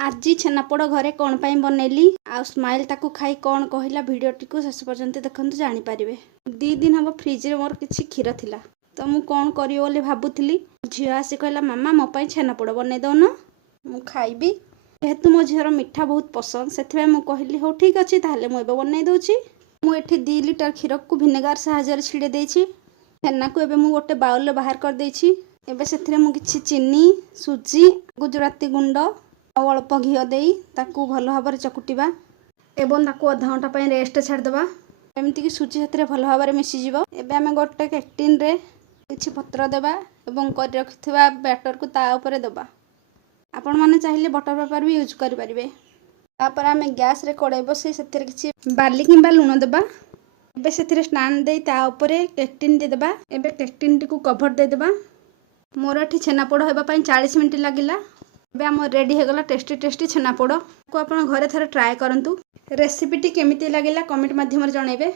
आज छेनापोड़ घरे कौन पाई बनैली आ स्माइल ताकू खाई कौन कहला भिडियोटी को शेष पर्यंत देखते जानीपारे। 2 दिन हम फ्रिज रे मोर किसी क्षीर थिला तो मु कौन करी बोली भाबुथिली। झील आसी कहला मामा मो पाई छेनापोड़ बनै दौन मु खाइबी। जेहेतु मो झीर मीठा बहुत पसंद से मु कहली हो ठीक अच्छे ताहले मु एबे बनै दउची। मु एठी 2 लिटर क्षीर को विनेगार साहाय्य छिड़े देइछि। छेना को एबे मु गोटे बाउल रे बाहर कर देइछि। एबे सेथिरे मु किछि चीनी सुजी गुजराती गुंड अल्प घी देई ताकू भल भाव चकुटिबा एवं ताकू अधा घंटा पर रेस्ट छाड़देबा एमती कि सुजी से भल भाव मिसीज। एबे आमे गोटे कैक्टिन रे किछि पत्र देबा एवं कर रखिथिबा बैटर को ता ऊपर देबा। आपण माने चाहिए बटर पेपर भी यूज करि परिबे। तापर आमे गैस रे कड़ाई बसई सेथिरे किछि बाली किंबा लूण देबा। एबे सेथिरे स्टैंड देई ता ऊपर कैक्टिन दे देबा। एबे कैक्टिन टी को कवर दे देबा। मोर एठी छेनापोड़ हेबा पई 40 मिनिट लागिला। एबे हम रेडी हो गला टेस्टी टेस्टी छेनापोड़ को आपण घरे थरे ट्राई करंतु। रेसिपी टी केमिति लागिला कमेंट माध्यम रे जणाइबे।